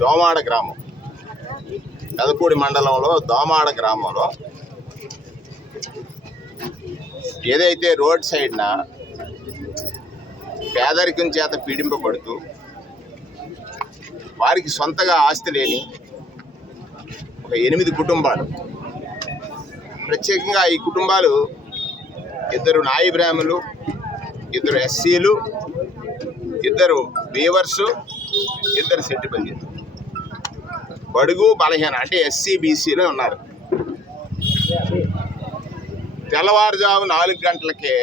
దోమాడ గ్రామం, పెదపూడి మండలంలో దోమాడ గ్రామంలో ఏదైతే రోడ్ సైడ్న పేదరికం చేత పీడింపబడుతూ వారికి సొంతగా ఆస్తి లేని ఒక 8 కుటుంబాలు, ప్రత్యేకంగా ఈ కుటుంబాలు 2 నాయి బ్రాహ్మణులు, 2 ఎస్సీలు, 2 బీవర్సు, 2 సెట్టిపల్లి, బడుగు బలహీన అంటే ఎస్సీ బీసీలో ఉన్నారు. తెల్లవారుజాము 4 గంటలకే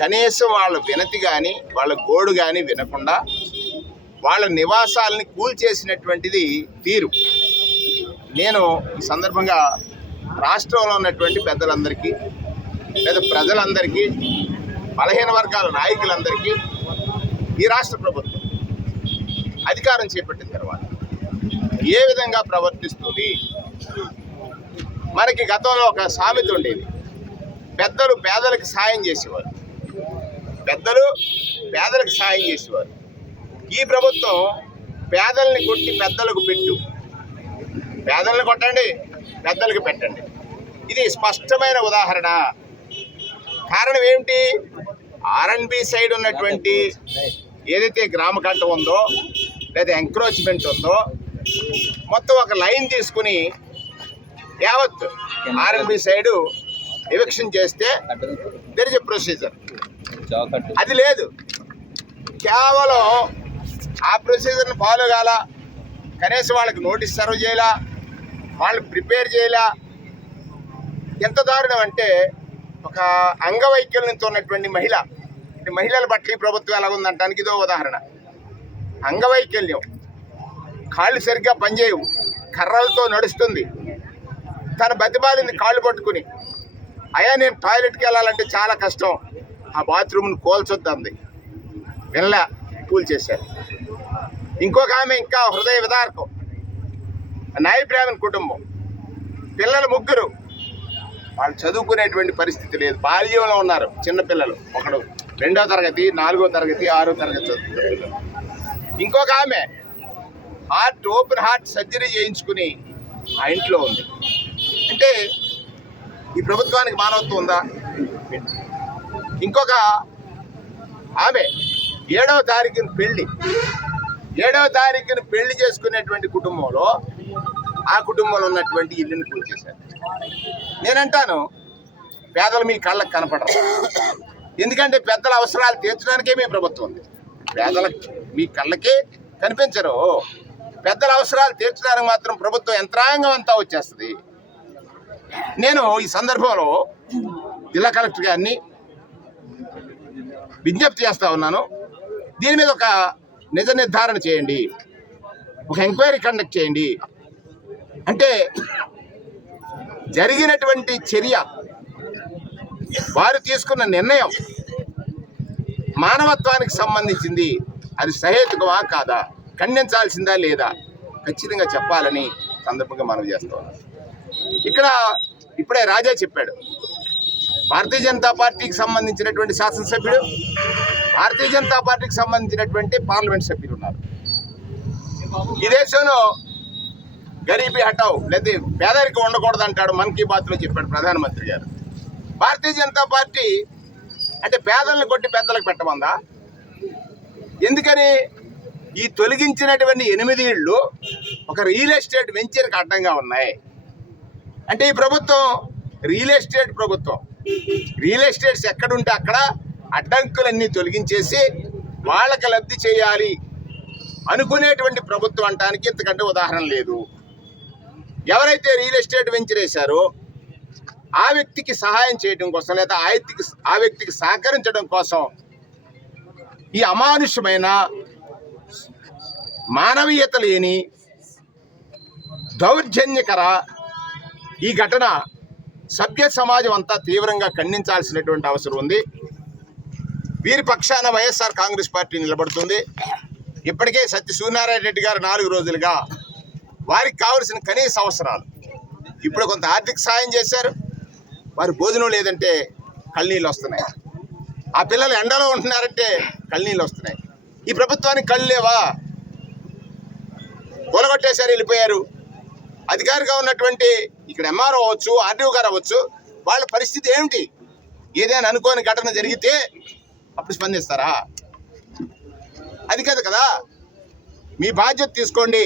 కనీసం వాళ్ళ వినతి కానీ వాళ్ళ గోడు కానీ వినకుండా వాళ్ళ నివాసాలని కూల్చేసినటువంటిది తీరు. నేను ఈ సందర్భంగా రాష్ట్రంలో ఉన్నటువంటి పెద్దలందరికీ లేదా ప్రజలందరికీ, బలహీన వర్గాల నాయకులందరికీ ఈ రాష్ట్ర ప్రభుత్వం అధికారం చేపట్టిన తర్వాత ఏ విధంగా ప్రవర్తిస్తుంది. మనకి గతంలో ఒక సామెత ఉండేది, పెద్దలు పేదలకు సాయం చేసేవారు, పెద్దలు పేదలకు సాయం చేసేవారు. ఈ ప్రభుత్వం పేదల్ని కొట్టి పెద్దలకు పెట్టు, పేదలను కొట్టండి పెద్దలకు పెట్టండి. ఇది స్పష్టమైన ఉదాహరణ. కారణం ఏమిటి? ఆర్ఎన్బి సైడ్ ఉన్నటువంటి ఏదైతే గ్రామ కట్ట ఉందో లేదా ఎంక్రోచ్మెంట్ ఉందో మొత్తం ఒక లైన్ తీసుకుని యావత్ ఆర్ఎన్బి సైడు ఎవిక్షన్ చేస్తే దెర్ ఇస్ ఎ ప్రొసీజర్. అది లేదు. కేవలం ఆ ప్రొసీజర్ని ఫాలో కాల, కనీసం వాళ్ళకి నోటీస్ సర్వ్ చేయాలా, వాళ్ళు ప్రిపేర్ చేయాలా. ఎంత దారుణం అంటే ఒక అంగవైకల్యంతో ఉన్నటువంటి మహిళ, అంటే మహిళల పట్ల ఈ ప్రభుత్వం ఎలా ఉందంటానికి ఇదో ఉదాహరణ. అంగవైకల్యం, కాళ్ళు సరిగ్గా పనిచేయవు, కర్రలతో నడుస్తుంది, తన బతిబాలింది కాళ్ళు పట్టుకుని, అయ్యా నేను టాయిలెట్కి వెళ్ళాలంటే చాలా కష్టం, ఆ బాత్రూమ్ని కోల్చొద్దంది, వినలా, కూల్చేశారు. ఇంకొక ఆమె ఇంకా హృదయ విదారకం, నాయి బ్రాహ్మణ కుటుంబం, పిల్లలు 3, వాళ్ళు చదువుకునేటువంటి పరిస్థితి లేదు, బాల్యంలో ఉన్నారు చిన్నపిల్లలు. ఒకడు 2వ తరగతి, 4వ తరగతి, 6వ తరగతి చదువుతున్నారు. ఇంకొక ఆమె ఓపెన్ హార్ట్ సర్జరీ చేయించుకుని ఆ ఇంట్లో ఉంది. అంటే ఈ ప్రభుత్వానికి మానవత్వం ఉందా? ఇంకొక ఆమె 7వ తారీఖున పెళ్లి చేసుకునేటువంటి కుటుంబంలో ఆ కుటుంబంలో ఉన్నటువంటి ఇల్లుని కూల్చేశారు. నేనంటాను, పేదలు మీ కళ్ళకు కనపడరు. ఎందుకంటే పెద్దల అవసరాలు తీర్చడానికే మీ ప్రభుత్వం ఉంది. పేదల మీ కళ్ళకే కనిపించరు. పెద్దల అవసరాలు తీర్చడానికి మాత్రం ప్రభుత్వం యంత్రాంగం అంతా వచ్చేస్తుంది. నేను ఈ సందర్భంలో జిల్లా కలెక్టర్ గారిని విజ్ఞప్తి చేస్తా ఉన్నాను, దీని మీద ఒక నిజ నిర్ధారణ చేయండి, ఒక ఎంక్వైరీ కండక్ట్ చేయండి. అంటే జరిగినటువంటి చర్య, వారు తీసుకున్న నిర్ణయం మానవత్వానికి సంబంధించింది, అది సహేతుకమా కాదా, ఖండించాల్సిందా లేదా, ఖచ్చితంగా చెప్పాలని సందర్భంగా మనం చేస్తూ ఉన్నాం. ఇక్కడ ఇప్పుడే రాజా చెప్పాడు, భారతీయ జనతా పార్టీకి సంబంధించినటువంటి శాసనసభ్యుడు, భారతీయ జనతా పార్టీకి సంబంధించినటువంటి పార్లమెంట్ సభ్యులు ఉన్నారు. ఈ దేశంలో గరీబీ హటావ్ లేదా పేదరికం ఉండకూడదు అంటాడు, మన్ కీ బాత్లో చెప్పాడు ప్రధానమంత్రి గారు. భారతీయ జనతా పార్టీ అంటే పేదలను కొట్టి పెద్దలకు పెట్టమందా? ఎందుకని? ఈ తొలగించినటువంటి 8 ఇళ్ళు ఒక రియల్ ఎస్టేట్ వెంచర్కి అడ్డంగా ఉన్నాయి. అంటే ఈ ప్రభుత్వం రియల్ ఎస్టేట్ ప్రభుత్వం. రియల్ ఎస్టేట్స్ ఎక్కడుంటే అక్కడ అడ్డంకులన్నీ తొలగించేసి వాళ్ళకి లబ్ధి చేయాలి అనుకునేటువంటి ప్రభుత్వం అంటానికి ఇంతకంటే ఉదాహరణ లేదు. ఎవరైతే రియల్ ఎస్టేట్ వెంచర్ వేశారో ఆ వ్యక్తికి సహాయం చేయడం కోసం లేదా ఆ వ్యక్తికి సహకరించడం కోసం ఈ అమానుషమైన, మానవీయత లేని, దౌర్జన్యకర ఈ ఘటన సభ్య సమాజం అంతా తీవ్రంగా ఖండించాల్సినటువంటి అవసరం ఉంది. వీరి పక్షాన వైఎస్ఆర్ కాంగ్రెస్ పార్టీ నిలబడుతుంది. ఇప్పటికే సత్య సూర్యనారాయణ రెడ్డి గారు 4 రోజులుగా వారికి కావలసిన కనీస అవసరాలు, ఇప్పుడు కొంత ఆర్థిక సాయం చేశారు, వారి భోజనం లేదంటే కళ్ళనీళ్ళు వస్తున్నాయి, ఆ పిల్లలు ఎండలో ఉంటున్నారంటే కళ్ళనీళ్ళు వస్తున్నాయి. ఈ ప్రభుత్వానికి కళ్ళు లేవా? కూలగొట్టేశారు, వెళ్ళిపోయారు. అధికారిగా ఉన్నటువంటి ఇక్కడ ఎంఆర్ఓ అవ్వచ్చు, ఆర్డీఓ గారు అవ్వచ్చు, వాళ్ళ పరిస్థితి ఏమిటి? ఏదైనా అనుకోని ఘటన జరిగితే అప్పుడు స్పందిస్తారా? అది కదా. మీ బాధ్యత తీసుకోండి.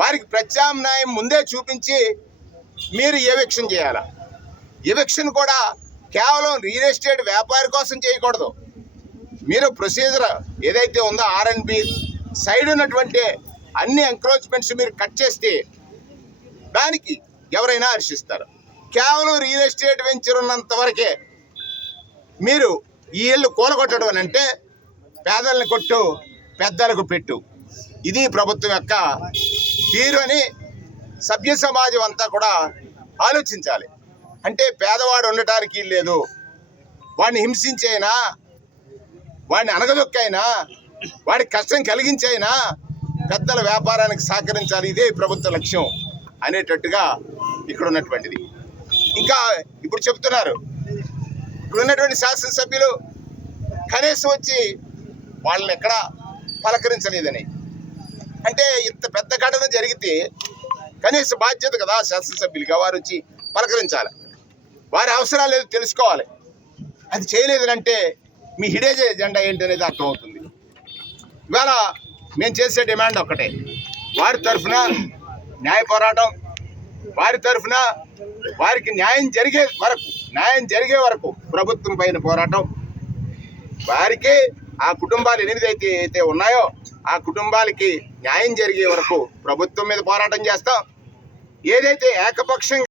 వారికి ప్రత్యామ్నాయం ముందే చూపించి మీరు ఎవిక్షన్ చేయాలా. ఎవిక్షన్ కూడా కేవలం రియల్ ఎస్టేట్ వ్యాపారి కోసం చేయకూడదు. మీరు ప్రొసీజర్ ఏదైతే ఉందో R&B సైడ్ ఉన్నటువంటి అన్ని ఎంక్రోచ్మెంట్స్ మీరు కట్ చేస్తే దానికి ఎవరైనా హర్షిస్తారు. కేవలం రియల్ ఎస్టేట్ వెంచర్ ఉన్నంత వరకే మీరు ఈ ఇళ్ళు కూలగొట్టడం అని అంటే పేదలను కొట్టు, పెద్దలకు పెట్టు, ఇది ప్రభుత్వం యొక్క తీరు అని సభ్య సమాజం అంతా కూడా ఆలోచించాలి. అంటే పేదవాడు ఉండటానికి లేదు, వాడిని హింసించైనా, వాడిని అనగదొక్కైనా, వాడికి కష్టం కలిగించైనా పెద్దల వ్యాపారానికి సహకరించాలి, ఇదే ప్రభుత్వ లక్ష్యం అనేటట్టుగా ఇక్కడ ఉన్నటువంటిది. ఇంకా ఇప్పుడు చెప్తున్నారు, ఇక్కడ ఉన్నటువంటి శాసనసభ్యులు కనీసం వచ్చి వాళ్ళని ఎక్కడా పలకరించలేదని. అంటే ఇంత పెద్ద ఘటన జరిగితే కనీస బాధ్యత కదా శాసనసభ్యులుగా వారు వచ్చి పలకరించాలి, వారి అవసరాలు ఏదో తెలుసుకోవాలి. అది చేయలేదనంటే మీ హిడేజ్ ఎజెండా ఏంటనేది అర్థమవుతుంది. ఇవాళ మేము చేసే డిమాండ్ ఒక్కటే, వారి తరఫున న్యాయ పోరాటం, వారి తరఫున వారికి న్యాయం జరిగే వరకు ప్రభుత్వం పైన పోరాటం, వారికి ఆ కుటుంబాలు 8 అయితే ఉన్నాయో ఆ కుటుంబాలకి న్యాయం జరిగే వరకు ప్రభుత్వం మీద పోరాటం చేస్తాం. ఏదైతే ఏకపక్షంగా